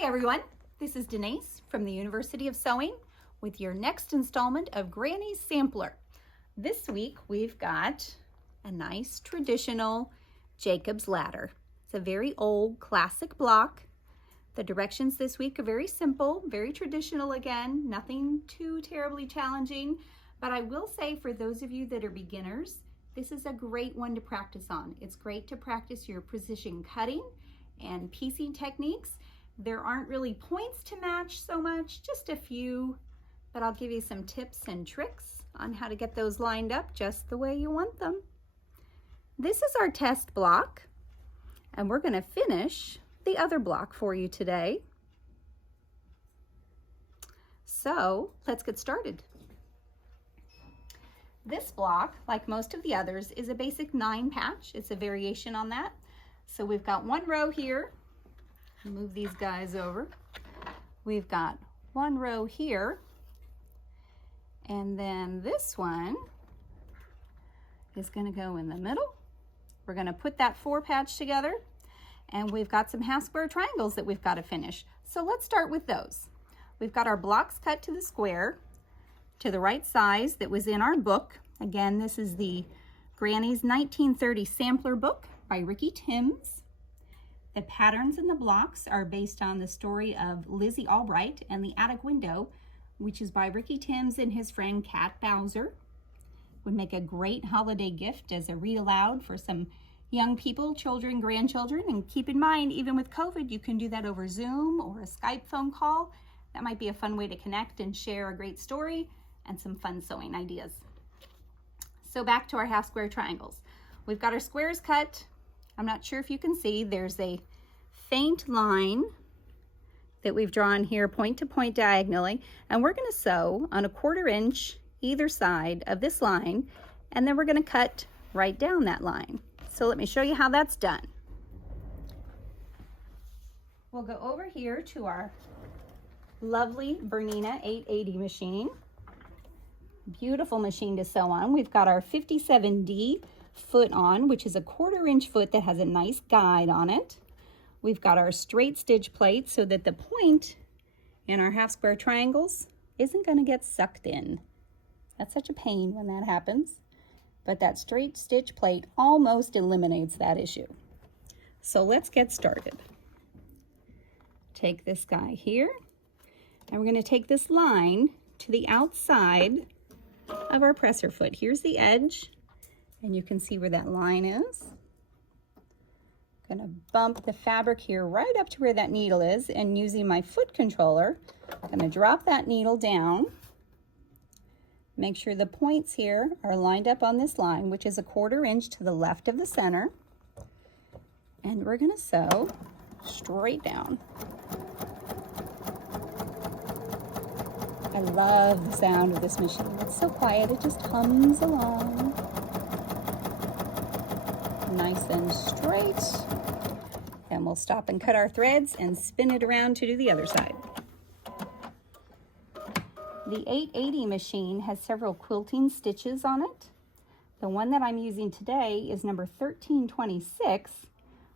Hi everyone, this is Denise from the University of Sewing with your next installment of Granny's Sampler. This week we've got a nice traditional Jacob's ladder. It's a very old classic block. The directions this week are very simple, very traditional again, nothing too terribly challenging, but I will say for those of you that are beginners, this is a great one to practice on. It's great to practice your precision cutting and piecing techniques. There aren't really points to match so much, just a few, but I'll give you some tips and tricks on how to get those lined up just the way you want them. This is our test block, and we're going to finish the other block for you today. So let's get started. This block, like most of the others, is a basic 9 patch. It's a variation on that. So we've got one row here. Move these guys over. We've got one row here, and then this one is going to go in the middle. We're going to put that 4 patch together, and we've got some half square triangles that we've got to finish. So let's start with those. We've got our blocks cut to the square to the right size that was in our book. Again, this is the Granny's 1930 sampler book by Ricky Timms. The patterns in the blocks are based on the story of Lizzy Albright and the Attic Window, which is by Ricky Timms and his friend Cat Bowser. Would make a great holiday gift as a read aloud for some young people, children, grandchildren. And keep in mind, even with COVID, you can do that over Zoom or a Skype phone call. That might be a fun way to connect and share a great story and some fun sewing ideas. So back to our half square triangles. We've got our squares cut. I'm not sure if you can see, there's a faint line that we've drawn here point to point diagonally, and we're going to sew on a 1/4 inch either side of this line, and then we're going to cut right down that line. So let me show you how that's done. We'll go over here to our lovely Bernina 880 machine. Beautiful machine to sew on. We've got our 57D foot on, which is a 1/4 inch foot that has a nice guide on it. We've got our straight stitch plate so that the point in our half square triangles isn't going to get sucked in. That's such a pain when that happens, but that straight stitch plate almost eliminates that issue. So let's get started. Take this guy here, and we're going to take this line to the outside of our presser foot. Here's the edge, and you can see where that line is. I'm going to bump the fabric here right up to where that needle is, and using my foot controller, I'm going to drop that needle down. Make sure the points here are lined up on this line, which is a 1/4 inch to the left of the center. And we're going to sew straight down. I love the sound of this machine. It's so quiet, it just hums along. Nice and straight. And we'll stop and cut our threads and spin it around to do the other side. The 880 machine has several quilting stitches on it. The one that I'm using today is number 1326,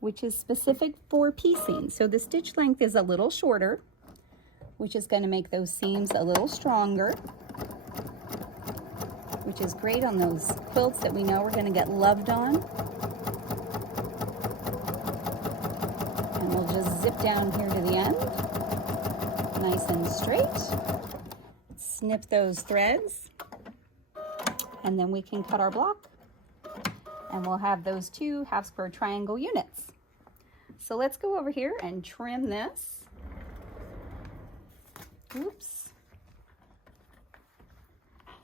which is specific for piecing. So the stitch length is a little shorter, which is going to make those seams a little stronger, which is great on those quilts that we know we're going to get loved on. And we'll just zip down here to the end, nice and straight. Snip those threads, and then we can cut our block, and we'll have those 2 half square triangle units. So let's go over here and trim this. Oops.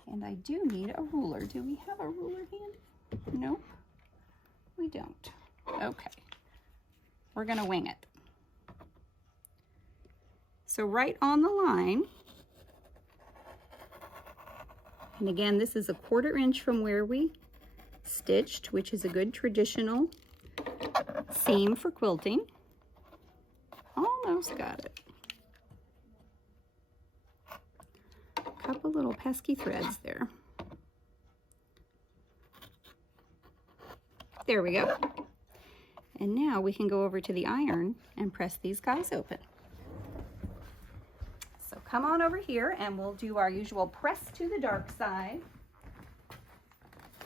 And I do need a ruler. Do we have a ruler handy? Nope, we don't. Okay, we're gonna wing it. So right on the line, and again, this is a 1/4 inch from where we stitched, which is a good traditional seam for quilting. Almost got it. Couple little pesky threads there. There we go. And now we can go over to the iron and press these guys open. come on over here and we'll do our usual press to the dark side.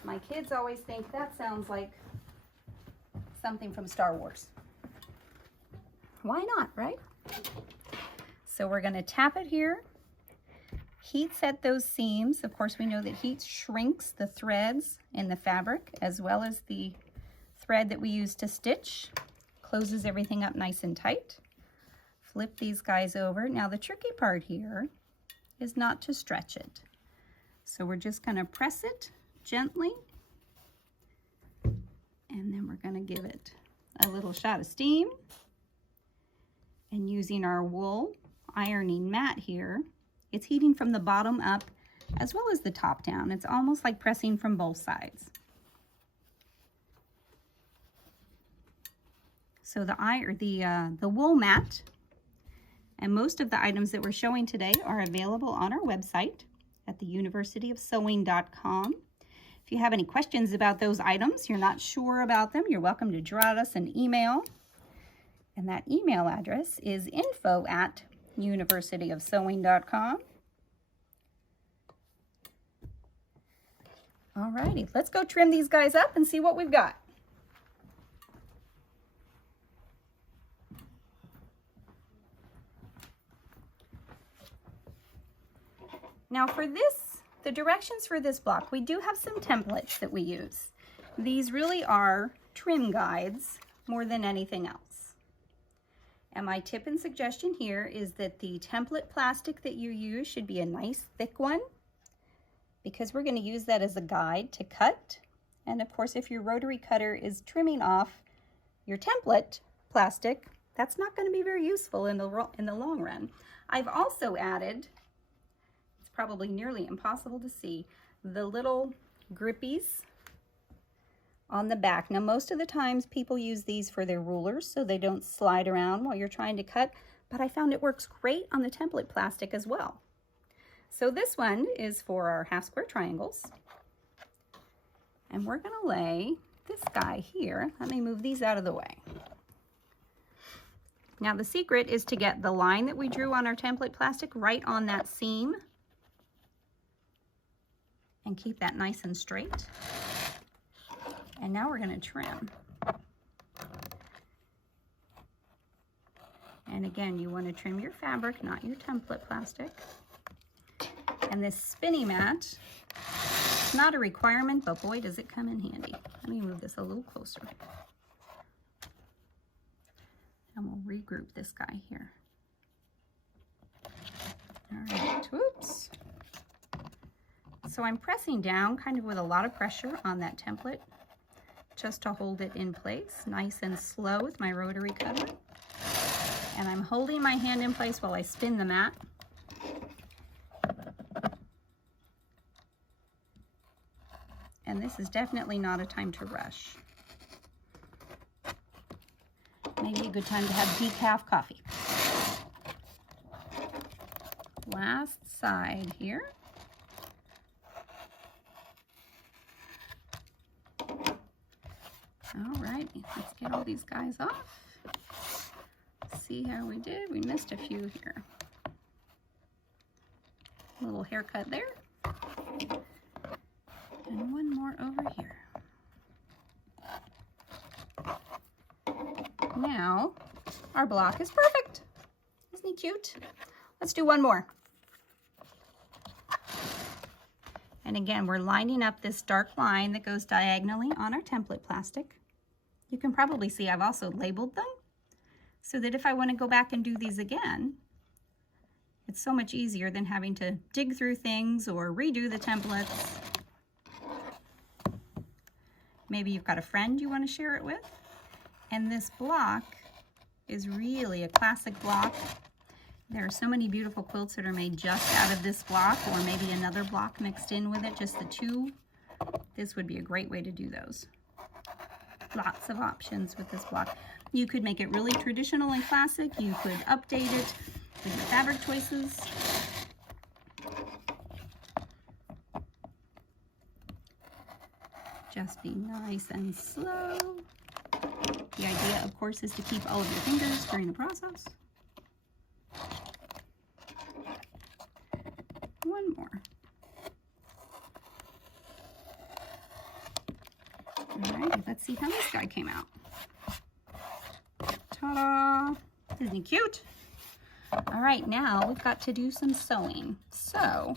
My kids always think that sounds like something from Star Wars. Why not, right? So we're going to tap it here. Heat set those seams. Of course, we know that heat shrinks the threads in the fabric as well as the thread that we use to stitch. Closes everything up nice and tight. Flip these guys over. Now the tricky part here is not to stretch it. So we're just going to press it gently. And then we're going to give it a little shot of steam. And using our wool ironing mat here, it's heating from the bottom up as well as the top down. It's almost like pressing from both sides. So the wool mat and most of the items that we're showing today are available on our website at theuniversityofsewing.com. If you have any questions about those items, you're not sure about them, you're welcome to draw us an email. And that email address is info@universityofsewing.com. Alrighty, let's go trim these guys up and see what we've got. Now for this, the directions for this block, we do have some templates that we use. These really are trim guides more than anything else. And my tip and suggestion here is that the template plastic that you use should be a nice thick one, because we're going to use that as a guide to cut. And of course, if your rotary cutter is trimming off your template plastic, that's not going to be very useful in the long run. I've also added, it's probably nearly impossible to see, the little grippies on the back. Now, most of the times people use these for their rulers so they don't slide around while you're trying to cut, but I found it works great on the template plastic as well. So this one is for our half square triangles. And we're going to lay this guy here. Let me move these out of the way. Now the secret is to get the line that we drew on our template plastic right on that seam and keep that nice and straight. And now we're going to trim. And again, you want to trim your fabric, not your template plastic. And this spinny mat, it's not a requirement, but boy, does it come in handy. Let me move this a little closer. And we'll regroup this guy here. All right, whoops. So I'm pressing down kind of with a lot of pressure on that template, just to hold it in place, nice and slow with my rotary cutter. And I'm holding my hand in place while I spin the mat. And this is definitely not a time to rush. Maybe a good time to have decaf coffee. Last side here. Alrighty, let's get all these guys off. See how we did. We missed a few here. A little haircut there. And one more over here. Now, our block is perfect. Isn't he cute? Let's do one more. And again, we're lining up this dark line that goes diagonally on our template plastic. You can probably see I've also labeled them so that if I want to go back and do these again, it's so much easier than having to dig through things or redo the templates. Maybe you've got a friend you want to share it with. And this block is really a classic block. There are so many beautiful quilts that are made just out of this block, or maybe another block mixed in with it, just the two. This would be a great way to do those. Lots of options with this block. You could make it really traditional and classic. You could update it with your fabric choices. Just be nice and slow. The idea, of course, is to keep all of your fingers during the process. One more. All right, let's see how this guy came out. Ta-da! Isn't he cute? All right, now we've got to do some sewing. So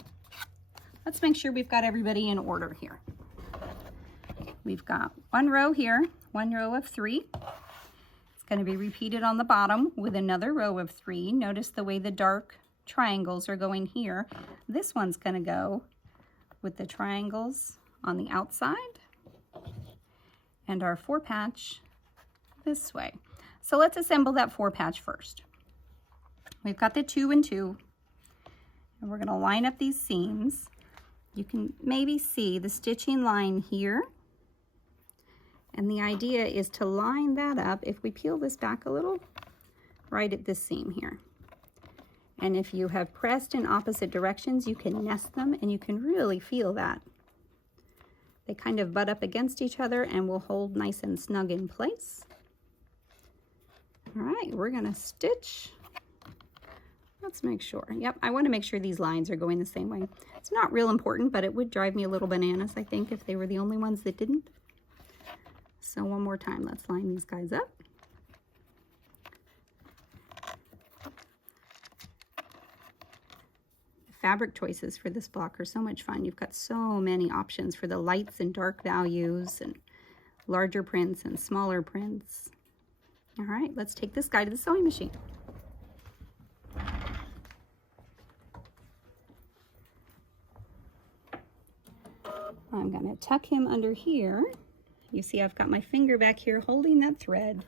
let's make sure we've got everybody in order here. We've got one row here, one row of 3. It's going to be repeated on the bottom with another row of 3. Notice the way the dark triangles are going here. This one's going to go with the triangles on the outside and our 4 patch this way. So let's assemble that 4 patch first. We've got the 2 and 2, and we're going to line up these seams. You can maybe see the stitching line here, and the idea is to line that up, if we peel this back a little, right at this seam here. And if you have pressed in opposite directions, you can nest them, and you can really feel that. They kind of butt up against each other and will hold nice and snug in place. All right, we're going to stitch. Let's make sure. Yep, I want to make sure these lines are going the same way. It's not real important, but it would drive me a little bananas, I think, if they were the only ones that didn't. So one more time, let's line these guys up. The fabric choices for this block are so much fun. You've got so many options for the lights and dark values and larger prints and smaller prints. All right, let's take this guy to the sewing machine. I'm going to tuck him under here. You see I've got my finger back here holding that thread.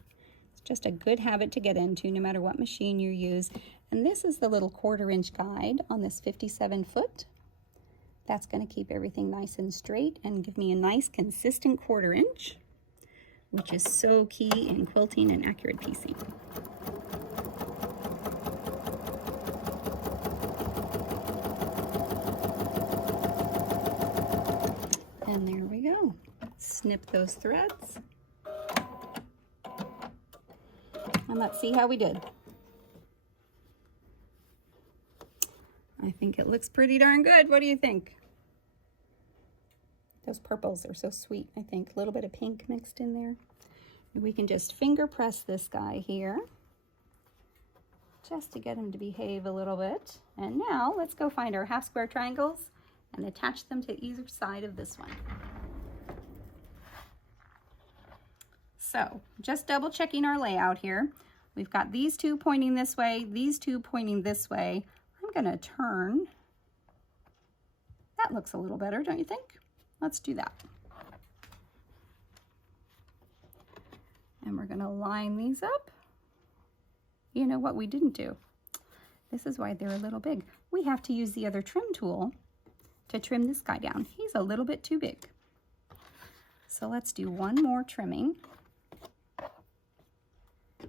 It's just a good habit to get into no matter what machine you use. And this is the little 1/4 inch guide on this 57 foot. That's going to keep everything nice and straight and give me a nice consistent 1/4 inch, which is so key in quilting and accurate piecing. And there we go. Snip those threads. And let's see how we did. I think it looks pretty darn good. What do you think? Those purples are so sweet, I think. A little bit of pink mixed in there. And we can just finger press this guy here, just to get him to behave a little bit. And now let's go find our half square triangles and attach them to either side of this one. So just double checking our layout here. We've got these 2 pointing this way, these 2 pointing this way. I'm going to turn. That looks a little better, don't you think? Let's do that. And we're going to line these up. You know what we didn't do? This is why they're a little big. We have to use the other trim tool to trim this guy down. He's a little bit too big. So let's do one more trimming.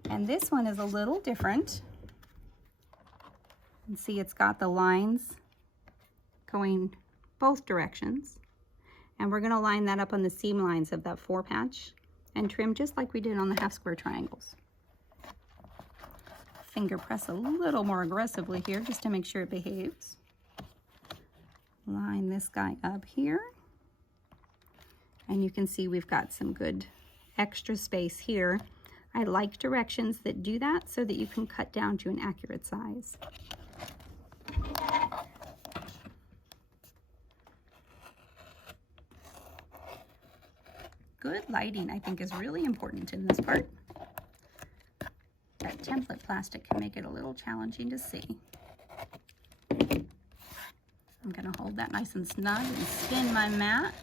And this one is a little different. You can see it's got the lines going both directions. And we're going to line that up on the seam lines of that 4 patch and trim just like we did on the half square triangles. Finger press a little more aggressively here just to make sure it behaves. Line this guy up here. And you can see we've got some good extra space here. I like directions that do that so that you can cut down to an accurate size. Good lighting, I think, is really important in this part. That template plastic can make it a little challenging to see. I'm going to hold that nice and snug and spin my mat.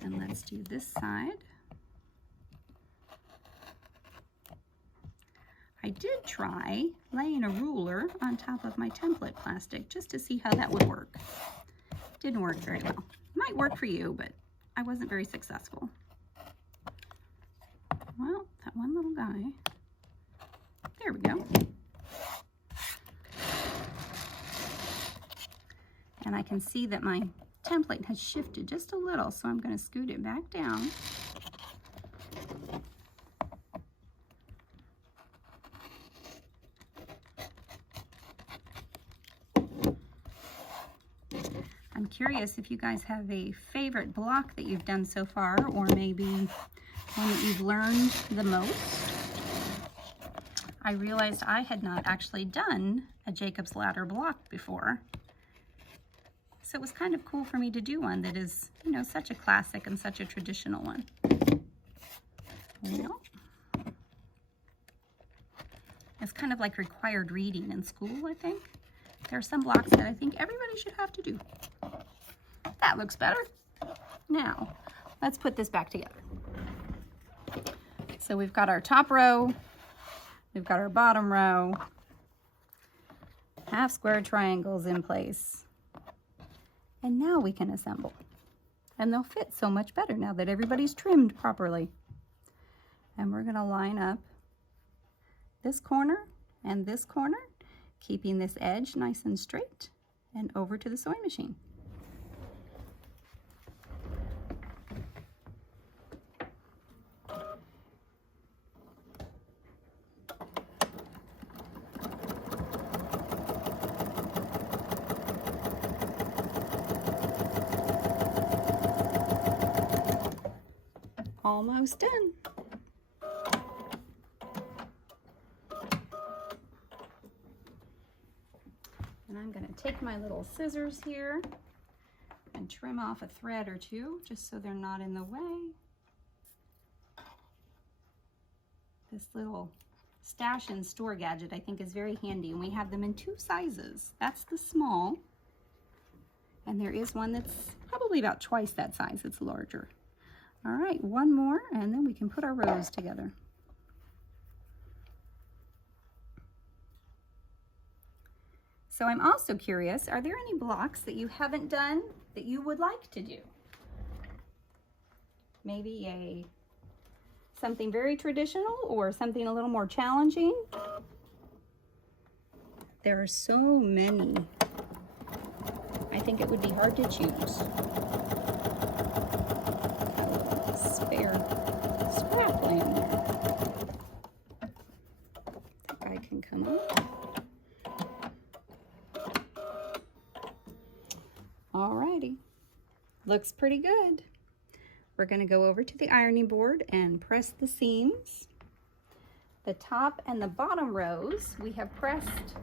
And let's do this side. I did try laying a ruler on top of my template plastic just to see how that would work. Didn't work very well. Might work for you, but I wasn't very successful. Well, that one little guy. There we go. And I can see that my template has shifted just a little, so I'm going to scoot it back down. I'm curious if you guys have a favorite block that you've done so far, or maybe one that you've learned the most. I realized I had not actually done a Jacob's Ladder block before. So it was kind of cool for me to do one that is, you know, such a classic and such a traditional one. Well, it's kind of like required reading in school, I think. There are some blocks that I think everybody should have to do. That looks better. Now, let's put this back together. So we've got our top row, we've got our bottom row, half square triangles in place. And now we can assemble. And they'll fit so much better now that everybody's trimmed properly. And we're gonna line up this corner and this corner, keeping this edge nice and straight, and over to the sewing machine. Almost done. And I'm going to take my little scissors here and trim off a thread or two just so they're not in the way. This little stash and store gadget I think is very handy, and we have them in two sizes. That's the small, and there is one that's probably about twice that size. It's larger. All right, one more, and then we can put our rows together. So I'm also curious, are there any blocks that you haven't done that you would like to do? Maybe something very traditional or something a little more challenging? There are so many. I think it would be hard to choose. Spare scrap laying there. That guy can come up. Alrighty, looks pretty good. We're going to go over to the ironing board and press the seams. The top and the bottom rows we have pressed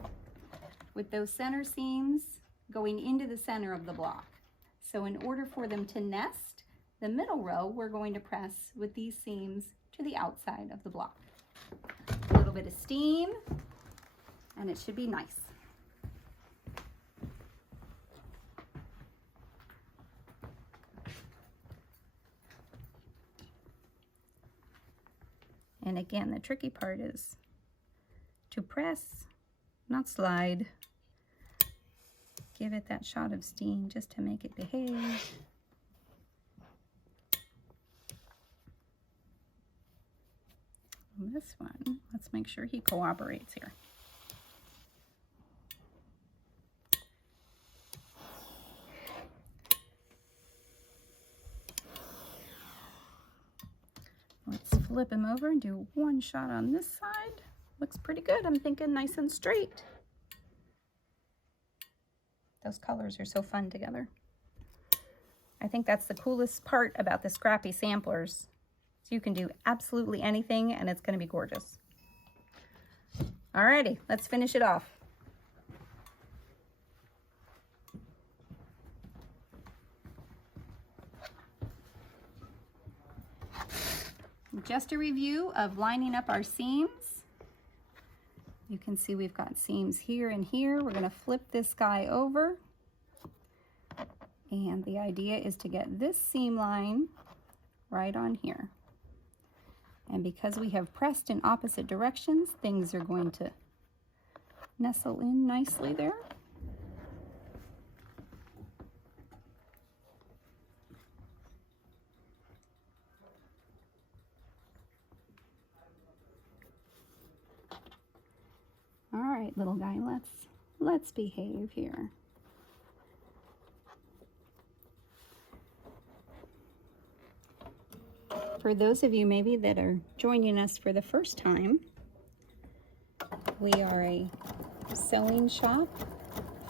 with those center seams going into the center of the block. So in order for them to nest, the middle row we're going to press with these seams to the outside of the block. A little bit of steam and it should be nice. And again, the tricky part is to press, not slide. Give it that shot of steam just to make it behave. And this one, let's make sure he cooperates here. Let's flip him over and do one shot on this side. Looks pretty good. I'm thinking nice and straight. Those colors are so fun together. I think that's the coolest part about the scrappy samplers. So you can do absolutely anything and it's going to be gorgeous. Alrighty, let's finish it off. Just a review of lining up our seams. You can see we've got seams here and here. We're going to flip this guy over. And the idea is to get this seam line right on here. And because we have pressed in opposite directions, things are going to nestle in nicely there. All right, little guy, let's behave here. For those of you maybe that are joining us for the first time, we are a sewing shop,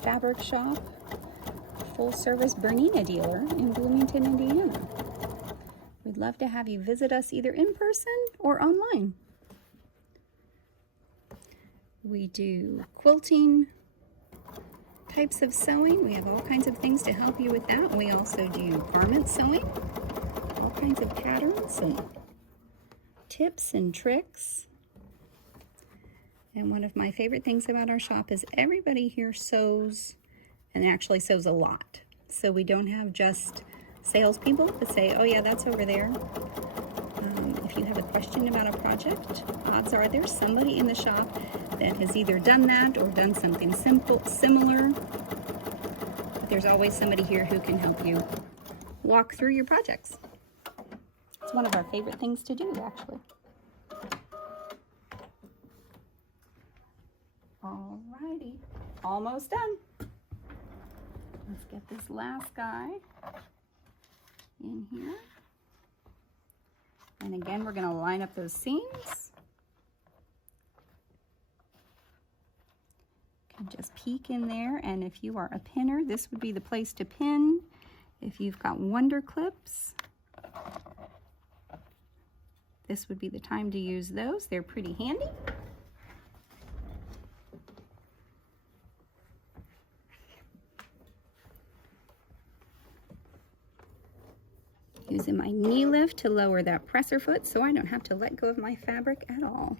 fabric shop, full-service Bernina dealer in Bloomington, Indiana. We'd love to have you visit us either in person or online. We do quilting types of sewing. We have all kinds of things to help you with that. We also do garment sewing, all kinds of patterns and tips and tricks. And one of my favorite things about our shop is everybody here sews, and actually sews a lot. So we don't have just salespeople that say, oh yeah, that's over there. If you have a question about a project, odds are there's somebody in the shop that has either done that or done something similar. But there's always somebody here who can help you walk through your projects. It's one of our favorite things to do, actually. Alrighty, almost done. Let's get this last guy in here. And again, we're going to line up those seams. You can just peek in there, and if you are a pinner, this would be the place to pin. If you've got wonder clips, this would be the time to use those. They're pretty handy. Using my knee lift to lower that presser foot so I don't have to let go of my fabric at all.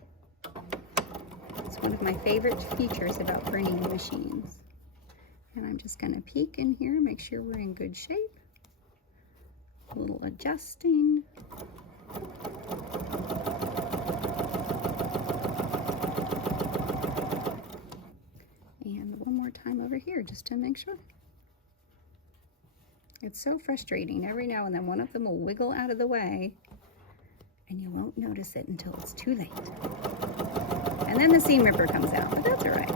It's one of my favorite features about Bernina machines. And I'm just going to peek in here, make sure we're in good shape. A little adjusting. And one more time over here just to make sure. It's so frustrating. Every now and then one of them will wiggle out of the way and you won't notice it until it's too late. And then the seam ripper comes out, but that's all right.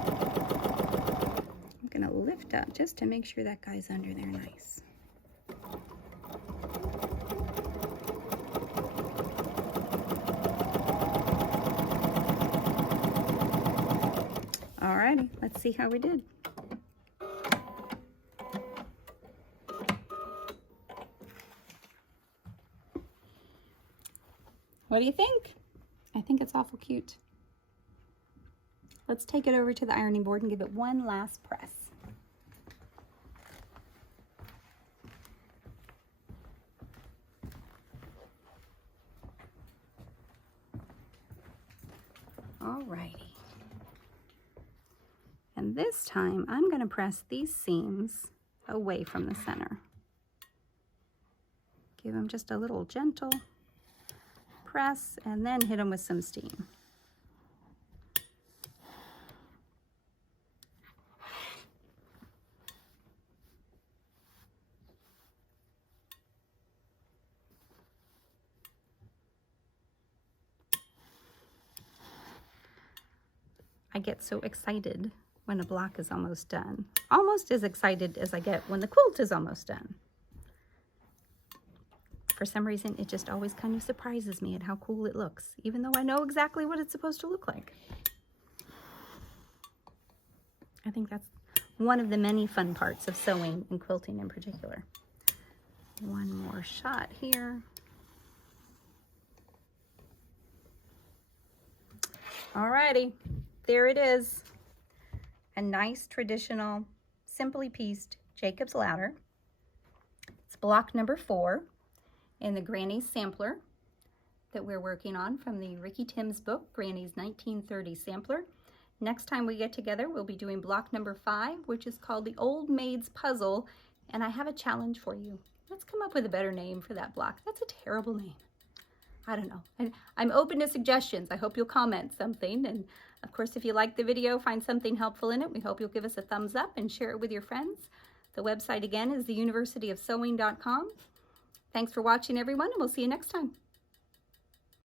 I'm going to lift up just to make sure that guy's under there nice. Alrighty, let's see how we did. What do you think? I think it's awful cute. Let's take it over to the ironing board and give it one last press. Alrighty. And this time I'm going to press these seams away from the center. Give them just a little gentle press and then hit them with some steam. I get so excited when a block is almost done. Almost as excited as I get when the quilt is almost done. For some reason, it just always kind of surprises me at how cool it looks, even though I know exactly what it's supposed to look like. I think that's one of the many fun parts of sewing and quilting in particular. One more shot here. Alrighty, there it is. A nice traditional, simply pieced Jacob's ladder. It's block number 4. In the Granny's sampler that we're working on from the Ricky Timms book, Granny's 1930 sampler. Next time we get together, we'll be doing block number 5, which is called the Old Maid's Puzzle, and I have a challenge for you. Let's come up with a better name for that block. That's a terrible name. I don't know. And I'm open to suggestions. I hope you'll comment something, and of course, if you like the video, find something helpful in it, we hope you'll give us a thumbs up and share it with your friends. The website again is theuniversityofsewing.com. Thanks for watching, everyone, and we'll see you next time.